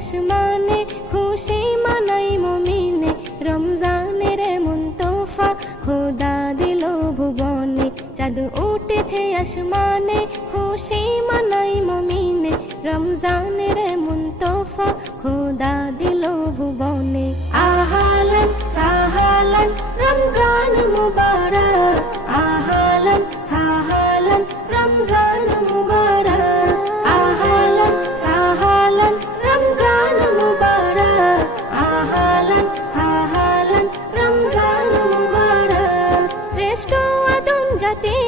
আসমানে, খুশি মানাই মুমিনে, রমজানের এমন তোফা খোদা দিল ভুবনে। চাঁদ উঠেছে আসমানে, খুশি মানাই মুমিনে, রমজানের এমন তোফা খোদা দিল ভুবনে। আহালান সাহালান রমজান মুবারক, আহালান সাহালান রমজান মুবারক, আহালান সাহালান রমজান মুবারক, আহালান সাহালান রমজান মুবারক। শ্রেষ্ঠ আদম জাতি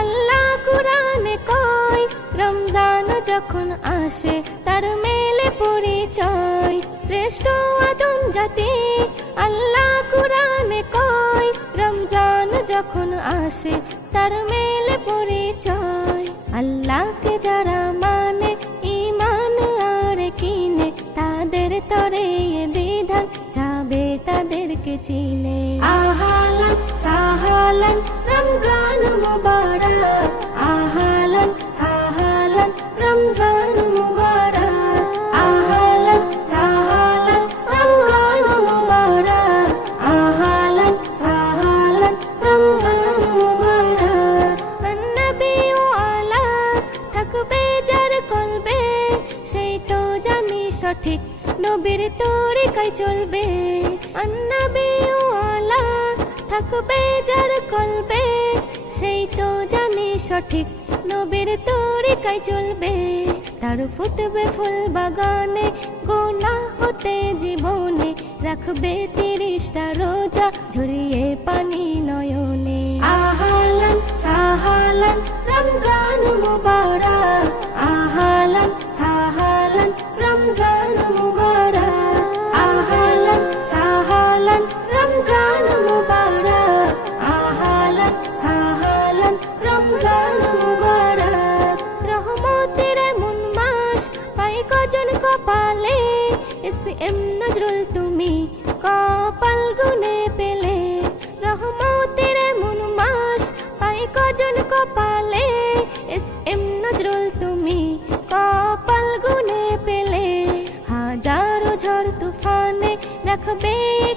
আল্লাহ কুরআনে কয়, রমজান যখন আসে তার মেলে পরিচয়। শ্রেষ্ঠ আদম জাতি আল্লাহ কুরআনে কয়, রমজান যখন আসে তার মেলে পরিচয়। আল্লাহকে যারা মানে ঈমান আর কিনে, তাদের তরে এ বিধান যাবে তাদেরকে চিনে। আহালান সাহালান রমজান মুবারক, আহালান সাহালান রমজান মুবারক, আহালান সাহালান রমজান মুবারক, আহালান সাহালান রমজান মুবারক। নবী ওয়ালা থাকবে যার কলবে, সেই তো জানি সঠিক নবীর তরিকায় চলবে। নবী ওয়ালা থাকবে যার কলবে, সেই তো জানি সঠিক নবীর তরিকায় চলবে। তার ফুটবে ফুল বাগানে, গুনাহ হতে জীবনে, রাখবে 30টা রোজা ঝরিয়ে পানি নয়নে। আহালান সাহালান রমজান মুবারক, আহালান সাহালান রমজান মুবারক, আহালান সাহালান রমজান মুবারক, আহালান সাহালান রমজান মুবারক। রহমতের এমন মাস পাই কজন কপালে, এসএম নজরুল তুমি কপাল গুনে পেলে। রহমতের এমন মাস পাই কজন কপালে, এসএম নজরুল তুমি কপাল গুনে পেলে। হাজারো ঝড় তুফানে রাখবে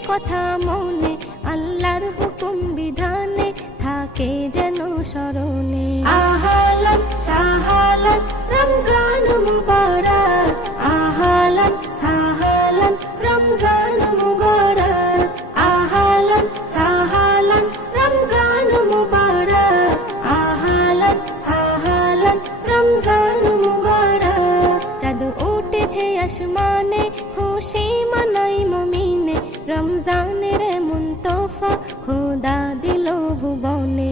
কথা মনে, আল্লাহর হুকুম বিধানে থাকে যেন স্মরণে। আহালান সাহালান রমজান মুবারক, আহালান সাহালান রমজান মুবারক, আহালান সাহালান রমজান মুবারক, আহালান সাহালান রমজান মুবারক। চাঁদ উঠেছে আসমানে, খুশি মানাই মুমিনে, রমজানের এমন তোফা খোদা দিল ভুবনে।